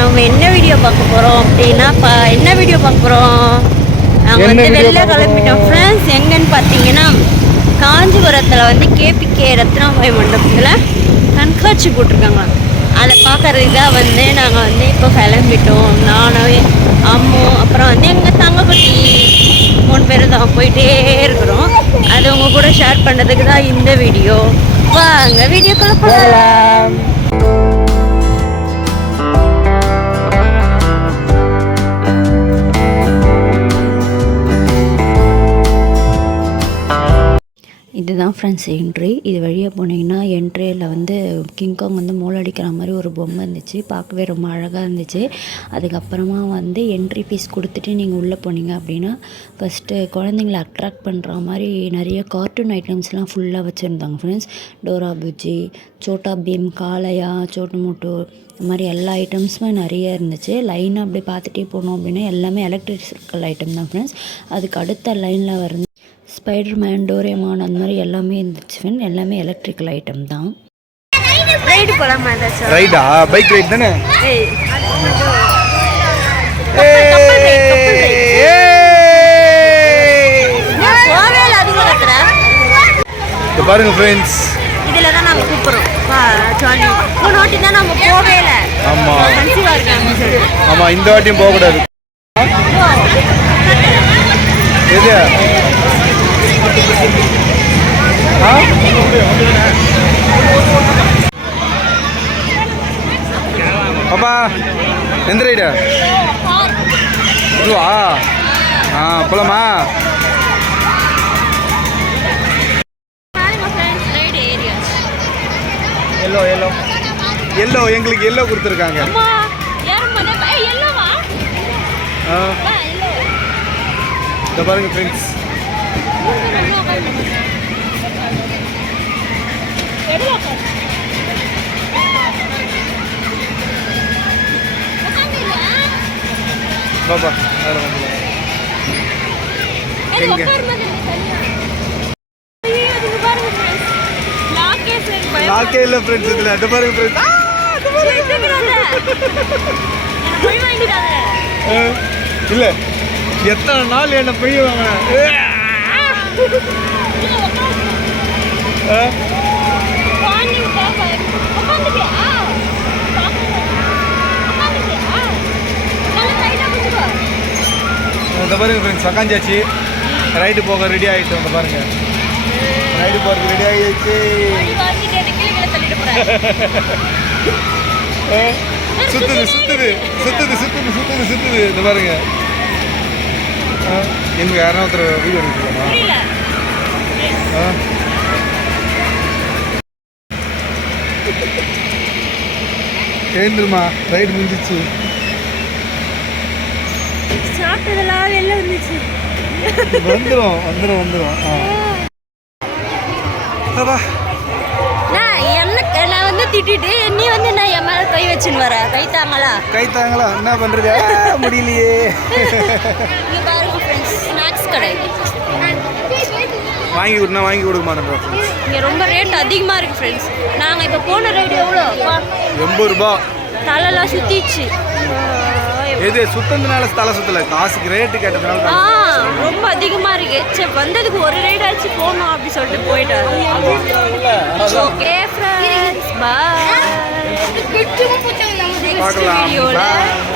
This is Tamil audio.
நம்ம என்ன வீடியோ பார்க்க போகிறோம் அப்படின்னா என்ன வீடியோ பார்க்க போகிறோம். நாங்கள் வந்து வெளில கிளம்பிட்டோம் ஃப்ரெண்ட்ஸ். எங்கன்னு பார்த்தீங்கன்னா காஞ்சிபுரத்தில் வந்து கேபிகே ரத்னாபாய் மண்டபத்தில் கண்காட்சி போட்டிருக்காங்க. அதை பார்க்கறதுக்கு தான் வந்து நாங்கள் வந்து இப்போ கிளம்பிட்டோம். நானும் அம்மு அப்புறம் வந்து எங்கள் தங்கக்குட்டி 3 பேர் தான் போயிட்டே இருக்கிறோம். அது உங்கள் கூட ஷேர் பண்ணுறதுக்கு தான் இந்த வீடியோ. வாங்க வீடியோக்குள்ள போகலாம். இதுதான் ஃப்ரெண்ட்ஸ் என்ட்ரி. இது வழியாக போனீங்கன்னா என்ட்ரியில் வந்து கிங்காங் வந்து மூளடிக்கிற மாதிரி ஒரு பொம்மை இருந்துச்சு. பார்க்கவே ரொம்ப அழகாக இருந்துச்சு. அதுக்கப்புறமா வந்து என்ட்ரி ஃபீஸ் கொடுத்துட்டு நீங்கள் உள்ளே போனீங்க அப்படின்னா ஃபஸ்ட்டு குழந்தைங்கள அட்ராக்ட் பண்ணுற மாதிரி நிறைய கார்ட்டூன் ஐட்டம்ஸ்லாம் ஃபுல்லாக வச்சுருந்தாங்க ஃப்ரெண்ட்ஸ். டோரா புஜ்ஜி, சோட்டா பீம், காளையா, சோட்டு மோட்டு, இந்த மாதிரி எல்லா ஐட்டம்ஸுமே நிறைய இருந்துச்சு. லைனாக அப்படி பார்த்துட்டே போனோம் அப்படின்னா எல்லாமே எலக்ட்ரிக்கல் ஐட்டம் தான் ஃப்ரெண்ட்ஸ். அதுக்கு அடுத்த லைனில் வந்து ஸ்பைடர்மேன், டோரேமான், அந்த மாதிரி எல்லாமே இருந்துச்சு ஃப்ரெண்ட். எல்லாமே எலக்ட்ரிக்கல் ஐட்டம் தான். ரைடு போகலாமா? ரைடா? பைக் ரைட் தானே? இது பாருங்க ஃப்ரெண்ட்ஸ், இதில் தான் நாங்கள் கூப்பிட்றோம். போன வாட்டி தான் நம்ம போகவே இல்லை. ஆமாம் கன்சீவாக இருக்காங்க. ஆமாம், இந்த வாட்டியும் போகக்கூடாது. எது பாப்பா எந்த ரைடு? இதுவா? போலாமா? எல்லோ எல்லோ எல்லோ எங்களுக்கு எல்லோ கொடுத்துருக்காங்க. இதை பாருங்க ஃப்ரெண்ட்ஸ், பாப்பா எங்க லாக்கே இல்லை ஃப்ரெண்ட்ஸ். இதில் அதை பாருங்க ஃப்ரெண்ட்ஸ். இல்லை எத்தனை நாள் என்ன பெய்யுவாங்க. இந்த பாருங்க ஃப்ரெண்ட்ஸ், உக்காந்தாச்சு. ரைடு போக ரெடி ஆகிட்டு வந்து பாருங்க. ரைடு போகிறதுக்கு ரெடி ஆகிடுச்சு. சுத்துது சுத்துது சுத்துது சுத்துது சுத்துது சுத்துது. இந்த பாருங்க, எனக்கு யாரா ஒருத்தர் வீடியோ எடுக்கலாமா? எழுந்துருமா, ரைடு முடிஞ்சிச்சு. சாப்பிட்டதெல்லாம் வெளில வந்துச்சு. வந்துடும் வந்துடும் வந்துடும். நான் வந்து திட்டிட்டு நீ வந்து நான் என் மேலே கை வச்சுன்னு வர. கைத்தாங்களா கைத்தாங்களா? என்ன பண்ணுறது, முடியலையே. இங்கே பாருங்க ஃப்ரெண்ட்ஸ், ஸ்நாக்ஸ் கடை. வாங்கி கொடுனா வாங்கி கொடுக்க மாட்டேன். இங்கே ரொம்ப ரேட் அதிகமாக இருக்குது ஃப்ரெண்ட்ஸ். நாங்கள் இப்போ போன ரைடு எவ்வளோ? 80 ரூபா. தலைலாம் சுற்றிச்சு. எது சுத்ததுனால தலை சுற்றலை, காசுக்கு ரேட்டு கேட்டதுனால ரொம்ப அதிகமாக இருக்கு. சரி, வந்ததுக்கு ஒரு ரைடு ஆச்சு போகணும் அப்படி சொல்லிட்டு போயிட்டாரு. ஓகே ஃப்ரெண்ட்ஸ், பாய். பார்க்கலாம்.